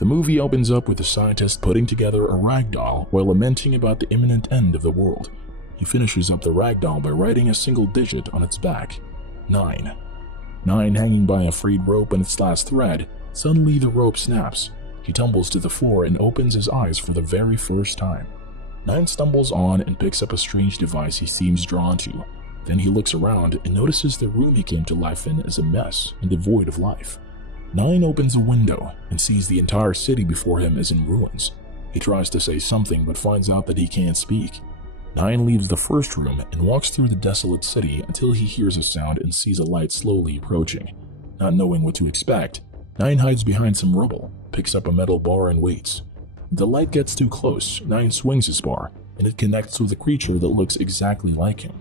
The movie opens up with the scientist putting together a ragdoll while lamenting about the imminent end of the world. He finishes up the ragdoll by writing a single digit on its back, 9. 9 hanging by a frayed rope on its last thread. Suddenly the rope snaps. He tumbles to the floor and opens his eyes for the very first time. 9 stumbles on and picks up a strange device he seems drawn to. Then he looks around and notices the room he came to life in is a mess and devoid of life. 9 opens a window and sees the entire city before him is in ruins. He tries to say something but finds out that he can't speak. 9 leaves the first room and walks through the desolate city until he hears a sound and sees a light slowly approaching. Not knowing what to expect, 9 hides behind some rubble, picks up a metal bar and waits. The light gets too close. 9 swings his bar, and it connects with a creature that looks exactly like him.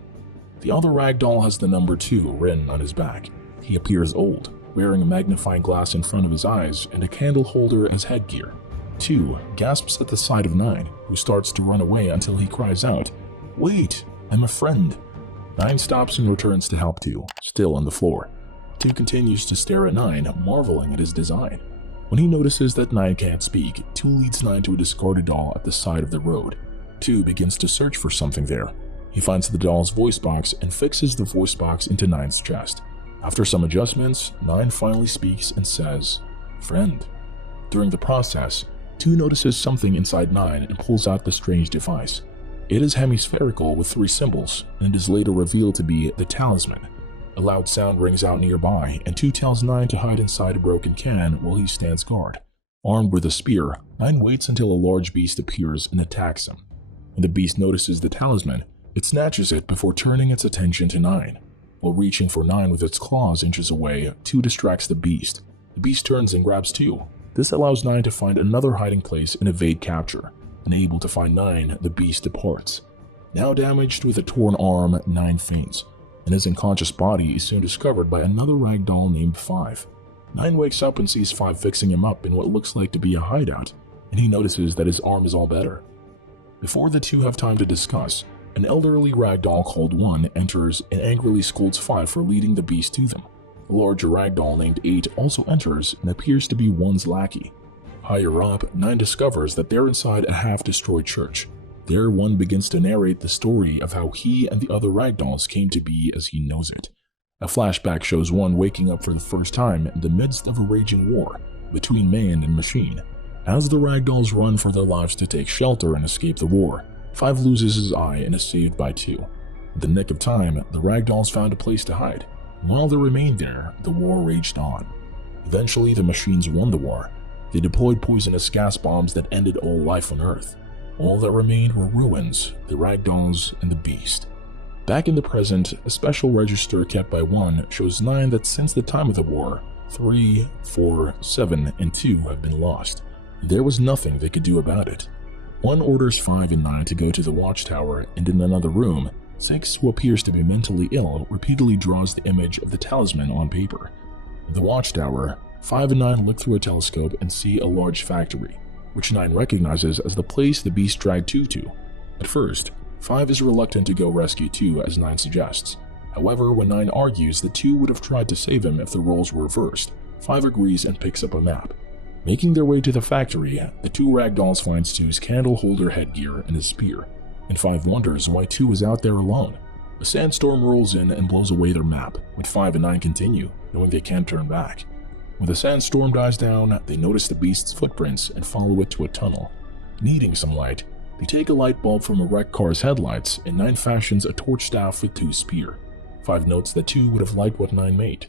The other ragdoll has the number 2 written on his back. He appears old, wearing a magnifying glass in front of his eyes and a candle holder as headgear. 2 gasps at the sight of 9, who starts to run away until he cries out, "Wait, I'm a friend." 9 stops and returns to help 2, still on the floor. 2 continues to stare at 9, marveling at his design. When he notices that 9 can't speak, 2 leads 9 to a discarded doll at the side of the road. 2 begins to search for something there. He finds the doll's voice box and fixes the voice box into 9's chest. After some adjustments, 9 finally speaks and says, "Friend." During the process, 2 notices something inside 9 and pulls out the strange device. It is hemispherical with 3 symbols, and it is later revealed to be the talisman. A loud sound rings out nearby, and 2 tells 9 to hide inside a broken can while he stands guard. Armed with a spear, 9 waits until a large beast appears and attacks him. When the beast notices the talisman, it snatches it before turning its attention to 9. While reaching for 9 with its claws inches away, 2 distracts the beast. The beast turns and grabs 2. This allows 9 to find another hiding place and evade capture. Unable to find 9, the beast departs. Now damaged with a torn arm, 9 faints, and his unconscious body is soon discovered by another ragdoll named 5. 9 wakes up and sees 5 fixing him up in what looks like to be a hideout, and he notices that his arm is all better. Before the 2 have time to discuss, an elderly ragdoll called 1 enters and angrily scolds 5 for leading the beast to them. A larger ragdoll named 8 also enters and appears to be 1's lackey. Higher up, 9 discovers that they're inside a half-destroyed church. There, 1 begins to narrate the story of how he and the other ragdolls came to be as he knows it. A flashback shows 1 waking up for the first time in the midst of a raging war between man and machine. As the ragdolls run for their lives to take shelter and escape the war, 5 loses his eye and is saved by 2. In the nick of time, the ragdolls found a place to hide. While they remained there, the war raged on. Eventually, the machines won the war. They deployed poisonous gas bombs that ended all life on Earth. All that remained were ruins, the ragdolls, and the beast. Back in the present, a special register kept by 1 shows 9 that since the time of the war, 3, 4, 7, and 2 have been lost. There was nothing they could do about it. 1 orders 5 and 9 to go to the watchtower, and in another room, 6, who appears to be mentally ill, repeatedly draws the image of the talisman on paper. In the watchtower, 5 and 9 look through a telescope and see a large factory, which 9 recognizes as the place the beast dragged 2 to. At first, 5 is reluctant to go rescue 2 as 9 suggests. However, when 9 argues that 2 would have tried to save him if the roles were reversed, 5 agrees and picks up a map. Making their way to the factory, the 2 ragdolls find 2's candle holder headgear and his spear, and 5 wonders why 2 is out there alone. A sandstorm rolls in and blows away their map, but 5 and 9 continue, knowing they can't turn back. When the sandstorm dies down, they notice the beast's footprints and follow it to a tunnel. Needing some light, they take a light bulb from a wrecked car's headlights, and 9 fashions a torch staff with 2's spear. 5 notes that 2 would have liked what 9 made.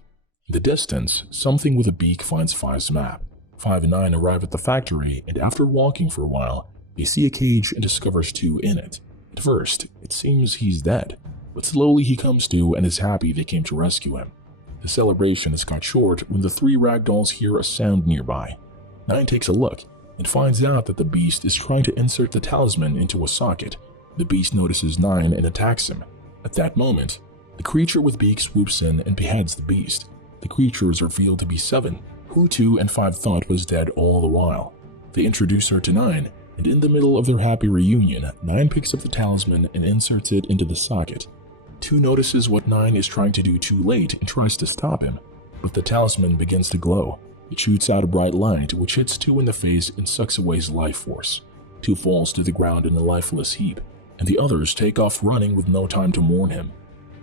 In the distance, something with a beak finds 5's map. 5 and 9 arrive at the factory, and after walking for a while, they see a cage and discovers 2 in it. At first, it seems he's dead, but slowly he comes to and is happy they came to rescue him. The celebration is cut short when the 3 ragdolls hear a sound nearby. 9 takes a look and finds out that the beast is trying to insert the talisman into a socket. The beast notices 9 and attacks him. At that moment, the creature with beak swoops in and beheads the beast. The creature is revealed to be 7, who 2 and 5 thought was dead all the while. They introduce her to 9, and in the middle of their happy reunion, 9 picks up the talisman and inserts it into the socket. 2 notices what 9 is trying to do too late and tries to stop him, but the talisman begins to glow. It shoots out a bright light which hits 2 in the face and sucks away his life force. 2 falls to the ground in a lifeless heap, and the others take off running with no time to mourn him.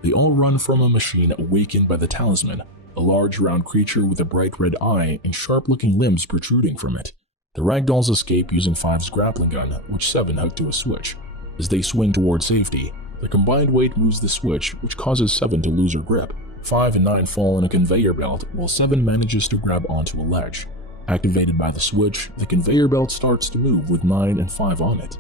They all run from a machine awakened by the talisman, a large round creature with a bright red eye and sharp-looking limbs protruding from it. The ragdolls escape using 5's grappling gun, which 7 hooked to a switch. As they swing toward safety, their combined weight moves the switch, which causes 7 to lose her grip. 5 and 9 fall on a conveyor belt, while 7 manages to grab onto a ledge. Activated by the switch, the conveyor belt starts to move with 9 and 5 on it.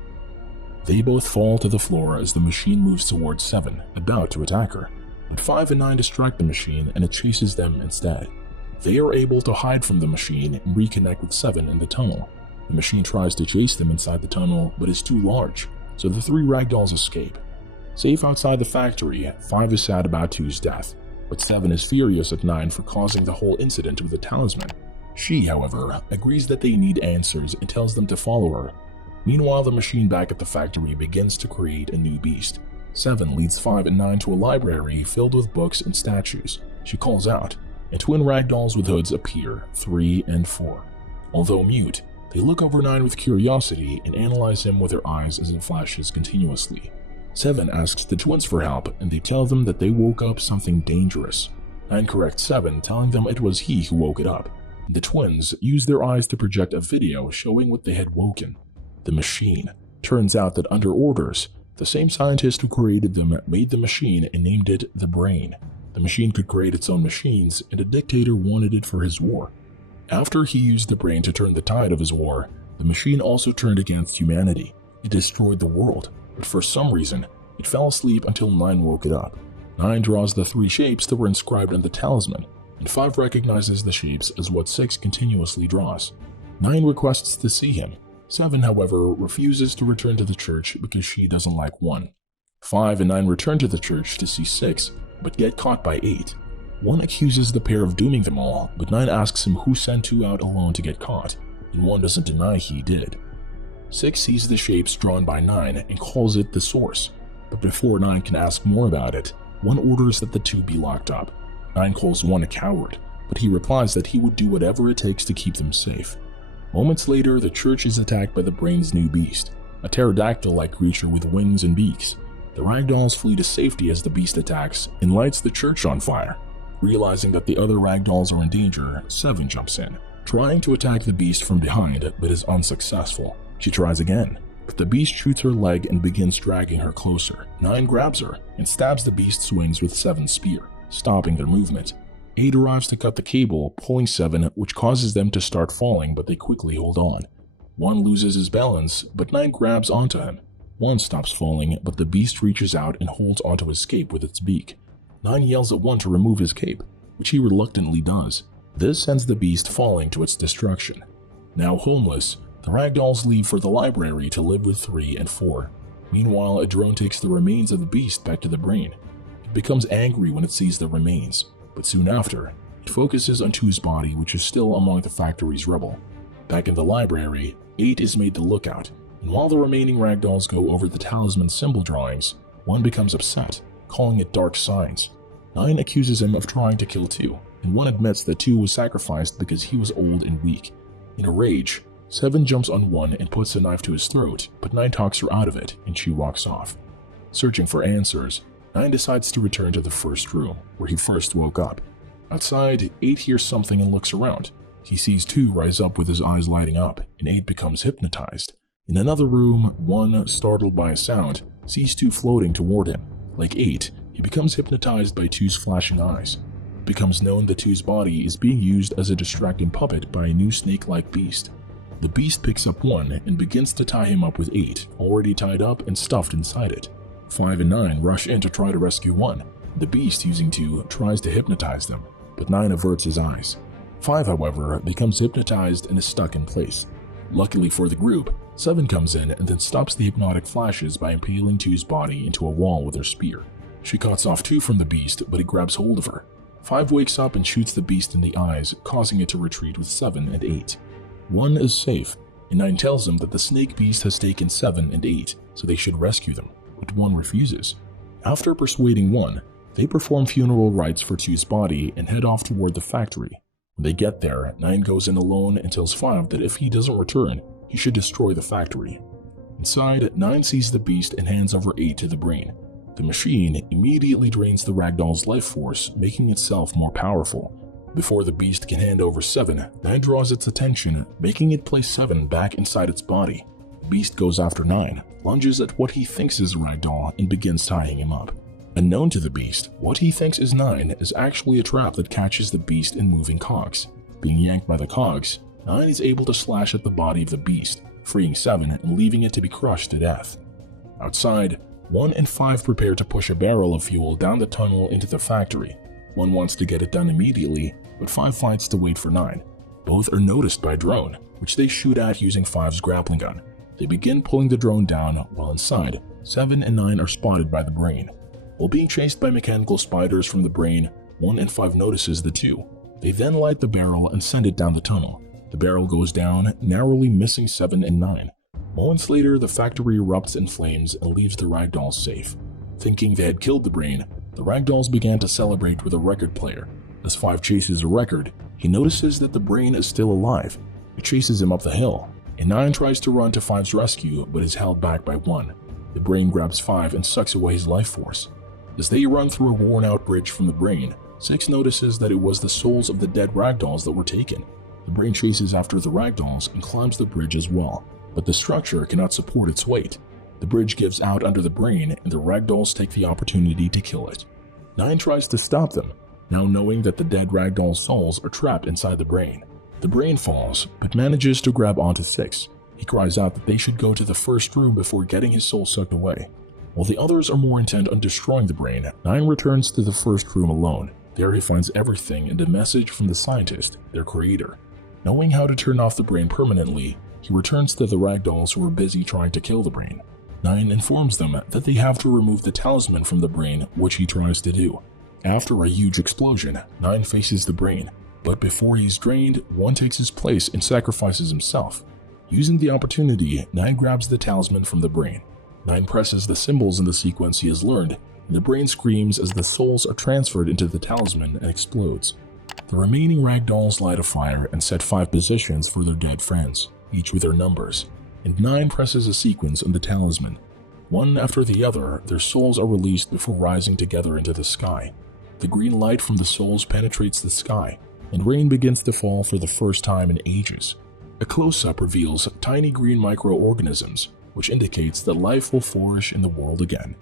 They both fall to the floor as the machine moves towards 7, about to attack her. But 5 and 9 distract the machine and it chases them instead. They are able to hide from the machine and reconnect with 7 in the tunnel. The machine tries to chase them inside the tunnel, but is too large, so the 3 ragdolls escape. Safe outside the factory, 5 is sad about 2's death, but 7 is furious at 9 for causing the whole incident with the talisman. She, however, agrees that they need answers and tells them to follow her. Meanwhile, the machine back at the factory begins to create a new beast. 7 leads 5 and 9 to a library filled with books and statues. She calls out, and twin ragdolls with hoods appear, 3 and 4. Although mute, they look over 9 with curiosity and analyze him with their eyes as it flashes continuously. 7 asks the twins for help, and they tell them that they woke up something dangerous. 9 corrects 7, telling them it was he who woke it up. The twins use their eyes to project a video showing what they had woken. The machine. Turns out that under orders, the same scientist who created them made the machine and named it the Brain. The machine could create its own machines, and a dictator wanted it for his war. After he used the Brain to turn the tide of his war, the machine also turned against humanity. It destroyed the world. But for some reason, it fell asleep until 9 woke it up. 9 draws the 3 shapes that were inscribed on the talisman, and 5 recognizes the shapes as what 6 continuously draws. 9 requests to see him. 7, however, refuses to return to the church because she doesn't like 1. 5 and 9 return to the church to see 6, but get caught by 8. 1 accuses the pair of dooming them all, but 9 asks him who sent 2 out alone to get caught, and 1 doesn't deny he did. 6 sees the shapes drawn by 9 and calls it the source, but before 9 can ask more about it, 1 orders that the 2 be locked up. 9 calls 1 a coward, but he replies that he would do whatever it takes to keep them safe. Moments later, the church is attacked by the Brain's new beast, a pterodactyl-like creature with wings and beaks. The ragdolls flee to safety as the beast attacks and lights the church on fire. Realizing that the other ragdolls are in danger, 7 jumps in, trying to attack the beast from behind, but is unsuccessful. She tries again, but the beast shoots her leg and begins dragging her closer. 9 grabs her and stabs the beast's wings with 7's spear, stopping their movement. 8 arrives to cut the cable, pulling 7, which causes them to start falling, but they quickly hold on. 1 loses his balance, but 9 grabs onto him. 1 stops falling, but the beast reaches out and holds onto his cape with its beak. 9 yells at 1 to remove his cape, which he reluctantly does. This sends the beast falling to its destruction. Now homeless, the ragdolls leave for the library to live with 3 and 4. Meanwhile, a drone takes the remains of the beast back to the Brain. It becomes angry when it sees the remains, but soon after, it focuses on 2's body, which is still among the factory's rubble. Back in the library, 8 is made the lookout, and while the remaining ragdolls go over the talisman symbol drawings, 1 becomes upset, calling it dark signs. 9 accuses him of trying to kill 2, and 1 admits that 2 was sacrificed because he was old and weak. In a rage, 7 jumps on 1 and puts a knife to his throat, but 9 talks her out of it, and she walks off. Searching for answers, 9 decides to return to the first room, where he first woke up. Outside, 8 hears something and looks around. He sees 2 rise up with his eyes lighting up, and 8 becomes hypnotized. In another room, 1, startled by a sound, sees 2 floating toward him. Like 8, he becomes hypnotized by 2's flashing eyes. It becomes known that 2's body is being used as a distracting puppet by a new snake-like beast. The beast picks up 1 and begins to tie him up with 8, already tied up and stuffed inside it. 5 and 9 rush in to try to rescue 1. The beast, using 2, tries to hypnotize them, but 9 averts his eyes. 5, however, becomes hypnotized and is stuck in place. Luckily for the group, 7 comes in and then stops the hypnotic flashes by impaling 2's body into a wall with her spear. She cuts off 2 from the beast, but he grabs hold of her. 5 wakes up and shoots the beast in the eyes, causing it to retreat with 7 and 8. 1 is safe, and 9 tells him that the snake beast has taken 7 and 8, so they should rescue them, but 1 refuses. After persuading 1, they perform funeral rites for 2's body and head off toward the factory. When they get there, 9 goes in alone and tells 5 that if he doesn't return, he should destroy the factory. Inside, 9 sees the beast and hands over 8 to the brain. The machine immediately drains the ragdoll's life force, making itself more powerful. Before the beast can hand over 7, 9 draws its attention, making it place 7 back inside its body. The beast goes after 9, lunges at what he thinks is a ragdoll, and begins tying him up. Unknown to the beast, what he thinks is 9 is actually a trap that catches the beast in moving cogs. Being yanked by the cogs, 9 is able to slash at the body of the beast, freeing 7 and leaving it to be crushed to death. Outside, 1 and 5 prepare to push a barrel of fuel down the tunnel into the factory. 1 wants to get it done immediately, but 5 fights to wait for 9. Both are noticed by a drone, which they shoot at using 5's grappling gun. They begin pulling the drone down, while inside, 7 and 9 are spotted by the brain. While being chased by mechanical spiders from the brain, 1 and 5 notices the 2. They then light the barrel and send it down the tunnel. The barrel goes down, narrowly missing 7 and 9. Moments later, the factory erupts in flames and leaves the ragdolls safe. Thinking they had killed the brain, the ragdolls began to celebrate with a record player. As 5 chases a record, he notices that the brain is still alive. He chases him up the hill, and 9 tries to run to 5's rescue but is held back by 1. The brain grabs 5 and sucks away his life force. As they run through a worn-out bridge from the brain, 6 notices that it was the souls of the dead ragdolls that were taken. The brain chases after the ragdolls and climbs the bridge as well, but the structure cannot support its weight. The bridge gives out under the brain, and the ragdolls take the opportunity to kill it. 9 tries to stop them, now knowing that the dead ragdoll souls are trapped inside the brain. The brain falls, but manages to grab onto 6. He cries out that they should go to the first room before getting his soul sucked away. While the others are more intent on destroying the brain, 9 returns to the first room alone. There he finds everything and a message from the scientist, their creator. Knowing how to turn off the brain permanently, he returns to the ragdolls who are busy trying to kill the brain. 9 informs them that they have to remove the talisman from the brain, which he tries to do. After a huge explosion, 9 faces the brain, but before he's drained, 1 takes his place and sacrifices himself. Using the opportunity, 9 grabs the talisman from the brain. 9 presses the symbols in the sequence he has learned, and the brain screams as the souls are transferred into the talisman and explodes. The remaining ragdolls light a fire and set 5 positions for their dead friends, each with their numbers, and 9 presses a sequence on the talisman. One after the other, their souls are released before rising together into the sky. The green light from the souls penetrates the sky, and rain begins to fall for the first time in ages. A close-up reveals tiny green microorganisms, which indicates that life will flourish in the world again.